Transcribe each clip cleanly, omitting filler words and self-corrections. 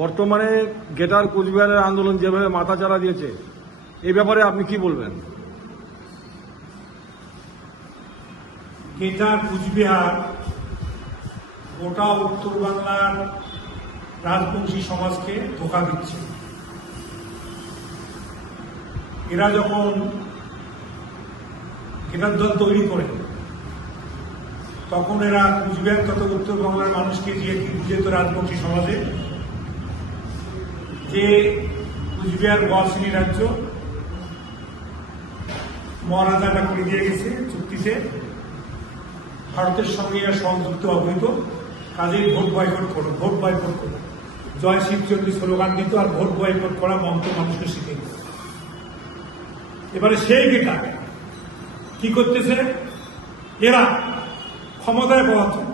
বর্তমানে গেটার কুচবিহারের আন্দোলন যেভাবে মাথাচাড়া দিয়েছে এই ব্যাপারে আপনি কি বলবেন? গেটার কুচবিহার গোটা উত্তর বাংলার রাজবংশী সমাজকে ধোঁকা দিচ্ছে। এরা যখন গেটার দল তৈরি করে তখন এরা কুচবিহার তথা উত্তর বাংলার মানুষকে দিয়ে কি বুঝেত রাজবংশী সমাজে যে কুচবিহার গড়শ্রেণী রাজ্য মহারাজাটা করে দিয়ে গেছে চুক্তিতে, ভারতের সঙ্গে এরা সংযুক্ত অবৈধ, কাজেই ভোট বয়কট করো, ভোট বয়কট করো, জয় শিবচন্দ্রী স্লোগান দিত আর ভোট বয়কট করা মন্ত্র মানুষকে শিখে দিত। এবারে সেই গেটা কি করতেছে, এরা ক্ষমতায় পাওয়ার জন্য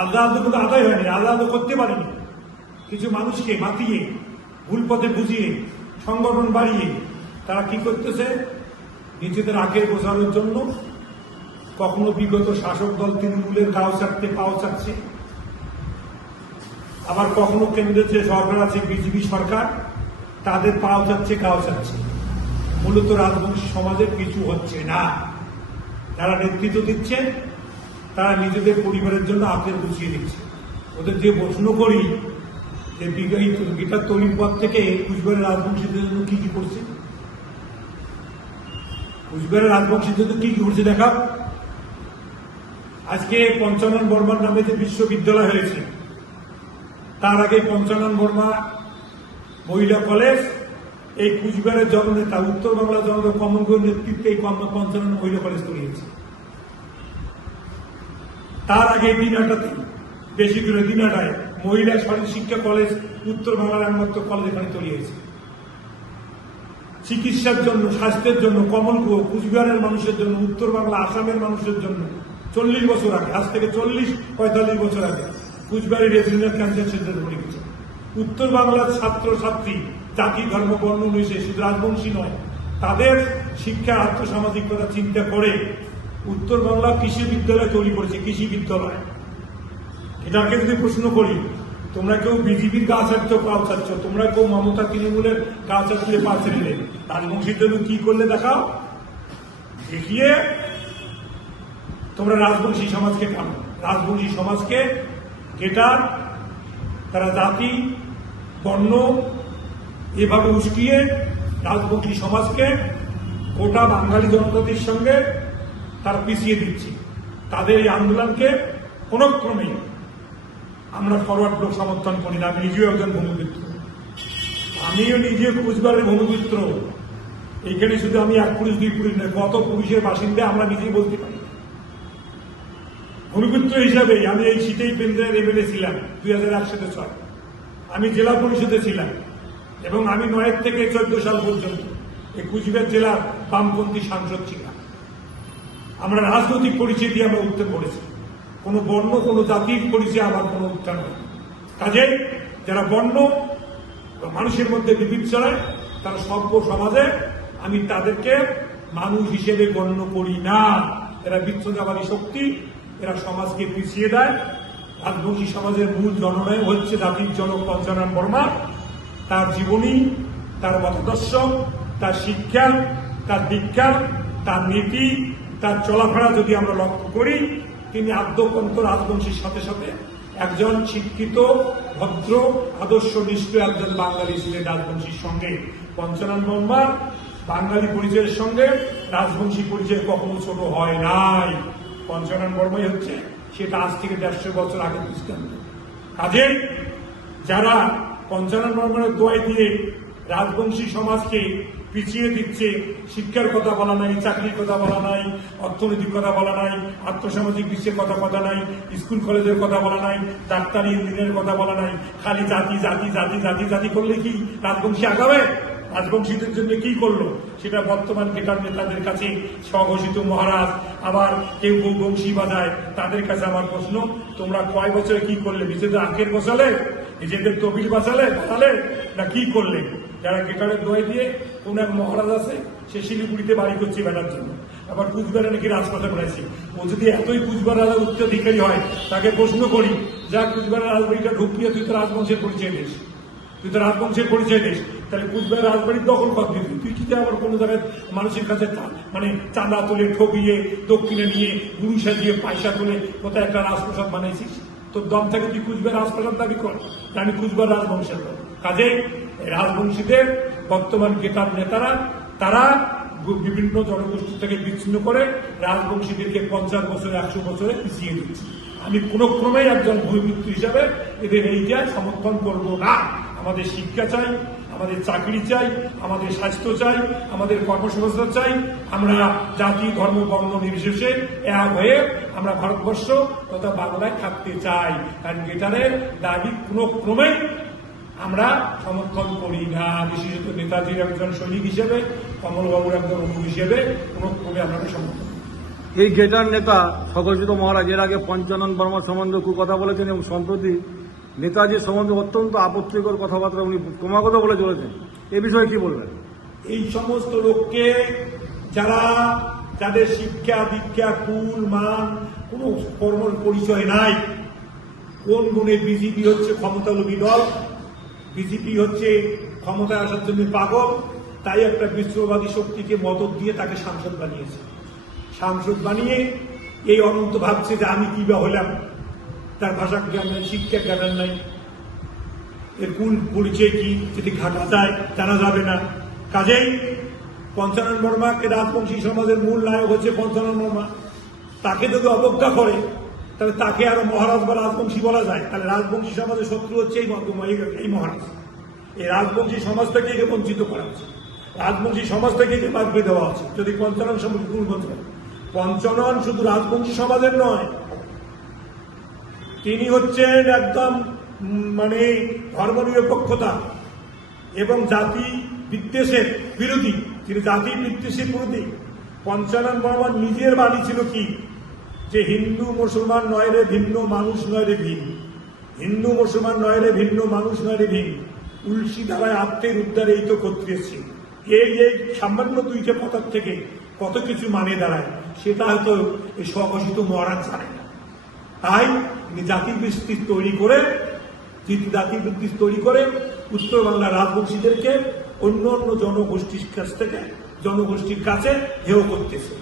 আলাদা কিন্তু আদায় হয়নি, আলাদা করতে পারেনি, কিছু মানুষকে মাতিয়ে ভুল পথে বুঝিয়ে সংগঠন বাড়িয়ে তারা কি করতেছে, নিজেদের আগে বোঝানোর জন্য কখনো বিগত শাসক দল তৃণমূলের গাও চাটতে পাও চাটছে, আবার কখনো কেন্দ্রের যে সরকার আছে বিজেপি সরকার তাদের পাও চাচ্ছে গাও চাচ্ছে। মূলত রাজবংশী সমাজের কিছু হচ্ছে না। যারা নেতৃত্ব দিচ্ছে তারা নিজেদের পরিবারের জন্য আখের গুছিয়ে দিচ্ছে। ওদের যে প্রশ্ন করি যে গিটার তৈরির পর থেকে কুচবিহারের রাজবংশীদের জন্য কি কি করছে, কুচবিহারের রাজবংশীদের জন্য কি কি করছে দেখা। আজকে পঞ্চানন বর্মার নামে যে বিশ্ববিদ্যালয় হয়েছে, তার আগে পঞ্চানন বর্মা মহিলা কলেজ এই কুচবিহারের জননেতা উত্তর বাংলা জনতা কমনগঞ্জ নেতৃত্বে এই পঞ্চানন মহিলা কলেজ তৈরি হয়েছে। তার আগে দিনহাটাতে, বেশি দূরে দিনহাটায় মহিলা শারীরিক শিক্ষা কলেজ উত্তর বাংলার একমাত্র কলেজ এখানে তৈরি হয়েছে। চিকিৎসার জন্য, স্বাস্থ্যের জন্য কমলকুয়ো কুচবিহারের মানুষের জন্য, উত্তর বাংলা আসামের মানুষের জন্য 40 বছর আগে, আজ থেকে 40-45 বছর আগে কুচবিহারের রেজিডেন্টাল ক্যান্সার সেন্টার তৈরি হয়েছে। উত্তর বাংলার ছাত্র ছাত্রী জাতি ধর্ম বর্ণ অনুযায়ী শুধু রাজবংশী নয়, তাদের শিক্ষা আর্থসামাজিকতা চিন্তা করে উত্তর বাংলা কৃষি বিদ্যালয় তৈরি করেছে, কৃষি বিদ্যালয়। এটাকে যদি প্রশ্ন করি, তোমরা কেউ বিজেপির গা ছাড়ছ পাও ছাড়ছ, তোমরা কেউ মমতা তৃণমূলের গা ছাড়লে পা ছেড়ে, রাজবংশীর জন্য কি করলে দেখাও, দেখিয়ে তোমরা রাজবংশী সমাজকে কানো। রাজবংশী সমাজকে গেটার তারা জাতি বর্ণ এভাবে উস্কিয়ে রাজবংশী সমাজকে গোটা বাঙালি জনজাতির সঙ্গে তারা পিছিয়ে দিচ্ছে। তাদের এই আন্দোলনকে কোন ক্রমেই আমরা ফরওয়ার্ড ব্লক সমর্থন করি না। আমি নিজেও একজন ভূমিপুত্র, আমিও নিজে কুচবিহারের ভূমিপুত্র। এইখানে শুধু আমি 1 পুরুষ 2 পুরুষ নয়, কত পুরুষের বাসিন্দা আমরা নিজেই বলতে পারি। ভূমিপুত্র হিসাবে আমি এই সিটেই কেন্দ্রের এমএলএ ছিলাম 2001-06, আমি জেলা পরিষদে ছিলাম এবং আমি 9 থেকে 14 সাল পর্যন্ত এই কুচবিহার জেলার বামপন্থী সাংসদ ছিলাম। আমরা রাজনৈতিক পরিচয় দিয়ে আমরা উত্থান করেছি, কোন বর্ণ কোন জাতির পরিচয় আমার কোন উত্থান নেই। কাজে যারা বর্ণ মানুষের মধ্যে বিভেদ ছড়ায় তারা সভ্য সমাজে আমি তাদেরকে মানুষ হিসেবে গণ্য করি না। এরা বিচ্ছিন্নতাবাদী শক্তি, এরা সমাজকে পিছিয়ে দেয়। রাজবংশী সমাজের মূল জননায়ক হচ্ছে জাতির জনক পঞ্চানন বর্মা। তার জীবনী, তার মতাদর্শ, তার শিক্ষা, তার দীক্ষা, তার নীতি, তার চলাফেরা যদি আমরা লক্ষ্য করি, তিনি আদ্যপন্ত রাজবংশীর সাথে সাথে একজন শিক্ষিত ভদ্র আদর্শনিষ্ঠ একজন বাঙালি ছিলেন। রাজবংশীর সঙ্গে পঞ্চানন বর্মার বাঙালি পরিচয়ের সঙ্গে রাজবংশী পরিচয় কখনো ছোট হয় নাই। পঞ্চানন বর্মাই হচ্ছে সেটা আজ থেকে 150 বছর আগে দৃষ্টান্ত। কাজেই যারা পঞ্চানন বর্মার দোয়াই দিয়ে রাজবংশী সমাজকে পিছিয়ে দিচ্ছে, শিক্ষার কথা বলা নাই, চাকরির কথা বলা নাই, অর্থনৈতিক কথা বলা নাই, আর্থসামাজিক বিশ্বের কথা নাই, স্কুল কলেজের কথা বলা নাই, ডাক্তারি ইঞ্জিনিয়ারের কথা বলা নাই, খালি জাতি জাতি জাতি জাতি জাতি করলে কি রাজবংশী আগাবে? রাজবংশীদের জন্য কি করলো সেটা বর্তমান গেটার নেতাদের কাছে স্বঘোষিত মহারাজ, আবার কেউ বংশী বাজায়, তাদের কাছে আমার প্রশ্ন, তোমরা কয় বছরে কি করলে? নিজেদের আখের বসালে, নিজেদের তবিল বাঁচালে না কি করলে? যারা গেটারের দোয়াই দিয়ে কোন এক মহারাজ আছে, সে শিলিগুড়িতে বাড়ি করছে বেটার জন্য, আবার কুচবিহারে নাকি রাজপথে বেড়াইছে। ও যদি এতই কুচবিহার রাজার উচ্চাধিকারী হয়, তাকে প্রশ্ন করি, যা কুচবিহারের রাজবাড়িটা ঢুকিয়ে তুই তো রাজবংশের পরিচয় দিস, তুই তো রাজবংশের পরিচয় দিস, তাহলে কুচবিহার রাজবাড়ির দখল করবি তুই কি আবার কোনো জায়গায় মানুষের কাছে মানে চাঁদা তুলে ঠকিয়ে দক্ষিণে নিয়ে গুরু সাজিয়ে পয়সা তুলে কোথায় একটা রাজপ্রসাদ বানাইছিস? তোর দম থেকে তুই কুচবিহার রাজপ্রসাদ দাবি কর, আমি কুচবিহার রাজবংশের লোক। কাজেই রাজবংশীদের বর্তমান গেটার নেতারা তারা বিভিন্ন জনগোষ্ঠী থেকে বিচ্ছিন্ন করে রাজবংশীদেরকে 50 বছরে 100 বছরে পিছিয়ে দিচ্ছে। আমি কোন ক্রমেই একজন ভূমিপুত্র হিসাবে এদের এইটা সমর্থন করব না। আমাদের শিক্ষা চাই, আমাদের চাকরি চাই, আমাদের স্বাস্থ্য চাই, আমাদের কর্মসংস্থান চাই। আমরা জাতি ধর্ম বর্ণ নির্বিশেষে এক হয়ে আমরা ভারতবর্ষ তথা বাংলায় থাকতে চাই। কারণ গেটারের দাবি কোনো ক্রমেই আমরা সমর্থন করি না। বিশেষত নেতাজির একজন সৈনিক হিসেবে, কমলবাবুর একজন অনু হিসেবে কোনো ক্রমে আমরা সমর্থন করি। এই গেটার নেতা স্বঘোষিত মহারাজ এর আগে পঞ্চানন বর্মা সম্বন্ধে কথা বলেছেন এবং সম্প্রতি নেতাজির সম্বন্ধে অত্যন্ত আপত্তিকর কথাবার্তা উনি ক্রমাগত বলে চলেছেন। এ বিষয়ে কি বলবেন? এই সমস্ত লোককে যাদের শিক্ষা দীক্ষা কুল মান কোনো কর্মর পরিচয় নাই, কোন গুণে বিজেপি হচ্ছে ক্ষমতালোভী দল, বিজেপি হচ্ছে ক্ষমতায় আসার জন্য পাগল, তাই একটা বিশ্ববাদী শক্তিকে মদত দিয়ে তাকে সাংসদ বানিয়েছে। সাংসদ বানিয়ে এই অনন্ত ভাবছে যে আমি কি বা হলাম, তার ভাষা জ্ঞান নাই, শিক্ষা জ্ঞান নাই, এর কুল পরিচয় কি যদি ঘাটা যায় জানা যাবে না। কাজেই পঞ্চানন বর্মাকে রাজবংশী সমাজের মূল নায়ক হচ্ছে পঞ্চানন বর্মা, তাকে যদি অবজ্ঞা করে তাহলে তাকে আরো মহারাজ বা রাজবংশী বলা যায়। তাহলে রাজবংশী সমাজের শত্রু হচ্ছে এই মহারাজ। এই রাজবংশী সমাজ থেকে একে বঞ্চিত করা হচ্ছে, রাজবংশী সমাজ থেকে একে বাদ দিয়ে দেওয়া হচ্ছে। যদি পঞ্চানন সমাজ পঞ্চানন শুধু রাজবংশী সমাজের নয়, তিনি হচ্ছেন একদম মানে ধর্মনিরপেক্ষতা এবং জাতি বিদ্বেষের বিরোধী। তিনি জাতি বিদ্বেষের বিরোধী। পঞ্চানন বর্মার নিজের বাণী ছিল কি, যে হিন্দু মুসলমান নয় রে ভিন্ন, মানুষ নয় রে ভিন। হিন্দু মুসলমান নয় রে ভিন্ন, মানুষ নয় রে ভিন, তুলসী ধারায় আত্মের উদ্ধারে এই তো কর্তৃয়েছি। এই সামান্য দুইটা পথর থেকে কত কিছু মানে দাঁড়ায়, সেটা হয়তো এই স্বঘোষিত মহারাজ জানে না। তাই তিনি জাতির ভিত্তি তৈরি করে উত্তর বাংলার রাজবংশীদেরকে অন্য জনগোষ্ঠীর কাছ থেকে জনগোষ্ঠীর কাছে হেয় করতেছে।